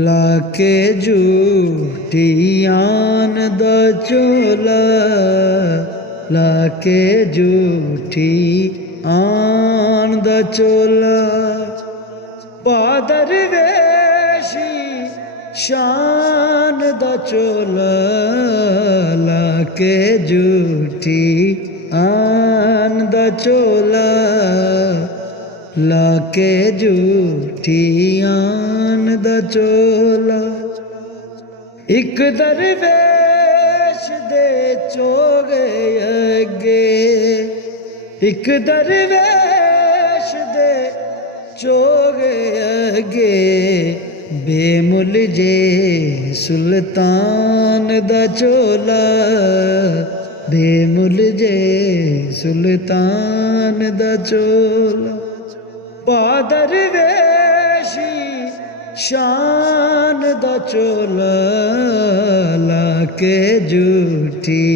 लाके झूठी आन दा चोला, लाके झूठी आन दा चोला, पादर वेशी शान दा चोला, लाके झूठी आन दा चोला, लाके झूठी आन दा चोला। इक दरवेश दे चोगे अगे, इक दरवेश दे चोगे अगे, बेमुल जे सुल्तान दा चोला, बेमुल जे सुल्तान दा चोला, पादर वेशी शान दा चोला, लाके झूठी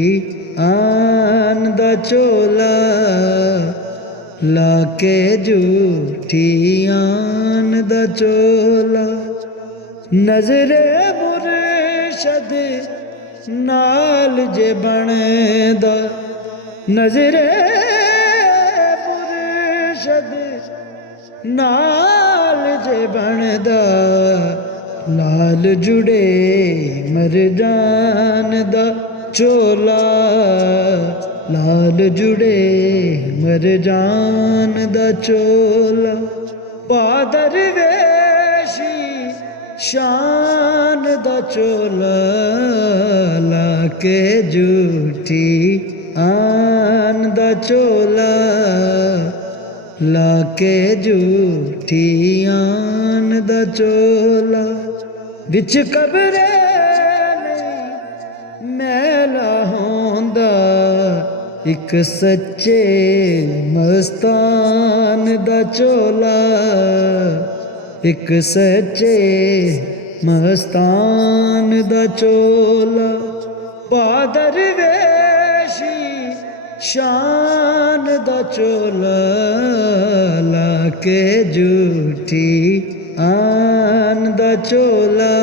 आन दा चोला, लाके झूठी आन दा चोला। नजरे मुर्शद नाल जे बनदा, नजरे मुर्शद नाल जे बनदा, लाल जुड़े मरजान दा चोला, लाल जुड़े मरजान दा चोला, पादर वेशी शान दा चोला, लाके झूठी आन दा चोला, लाके झूठी आन दा चोला। विच कबरे मैला होंदा, इक सच्चे मस्तान दा चोला, इक सच्चे मस्तान दा चोला, पादर वेशी शान दा चोला, लाके झूठी आन दा चोला,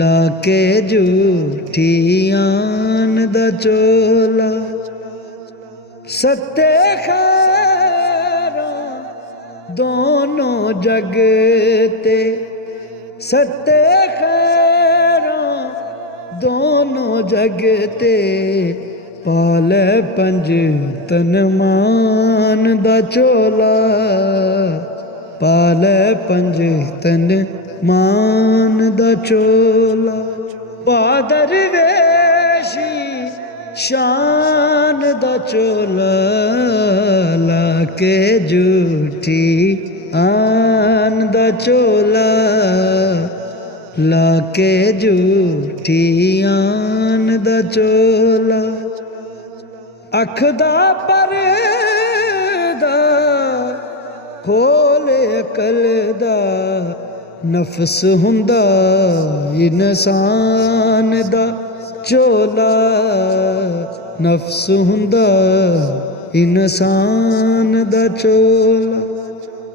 लाके झूठी आन दा चोला। सत्ते खैरां दोनों जगते, सत्ते खैरां दोनों जगते, पाले पंज तन मान दा चोला, पाले पंज तन मान दा चोला, पादर वेशी शान दा चोला, लाके झूठी आन दा चोला, लाके झूठी आन दा चोला। अख दा परदा खोले अकल दा, नफस हुंदा इंसान दा चोला, नफस हुंदा इंसान दा चोला,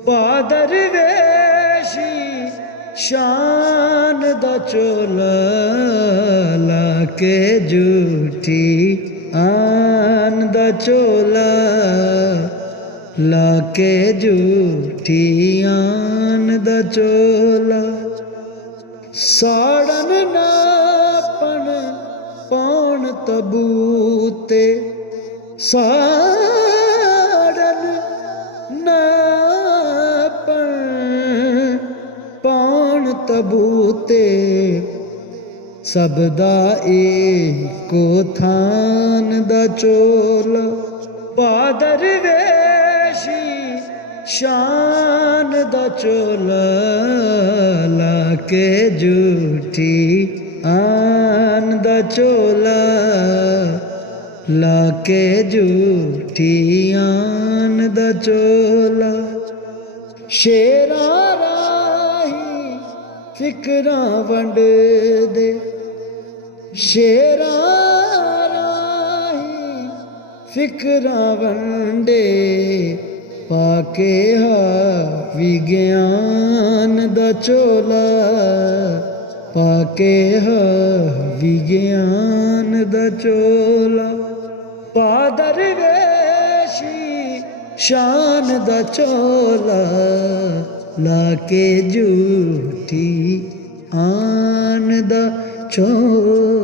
पादर वेशी शान दा चोला, लाके झूठी आन दा चोला, लाके झूठी आन दा चोला। साड़न नापन पौन तबूते, साड़न नापन पौन तबूते, सबदा एको थान दा चोला, पादर वेशी शान दा चोला, लाके झूठी आन दा चोला, लाके झूठी आन दा चोला। शेरां राही फिकरां वंड दे, शेरां ਫਿਕਰਾਂ ਵੰਡੇ ਪਾਕੇ ਹਾ ਵਿਗਿਆਨ ਦਾ ਚੋਲਾ ਪਾਕੇ ਹਾ ਵਿਗਿਆਨ ਦਾ ਚੋਲਾ ਪਾ ਦਰਵੇਸ਼ੀ ਸ਼ਾਨ ਦਾ ਚੋਲਾ ਲਾ ਕੇ ਝੂਠੀ ਆਨ ਦਾ ਚੋਲਾ।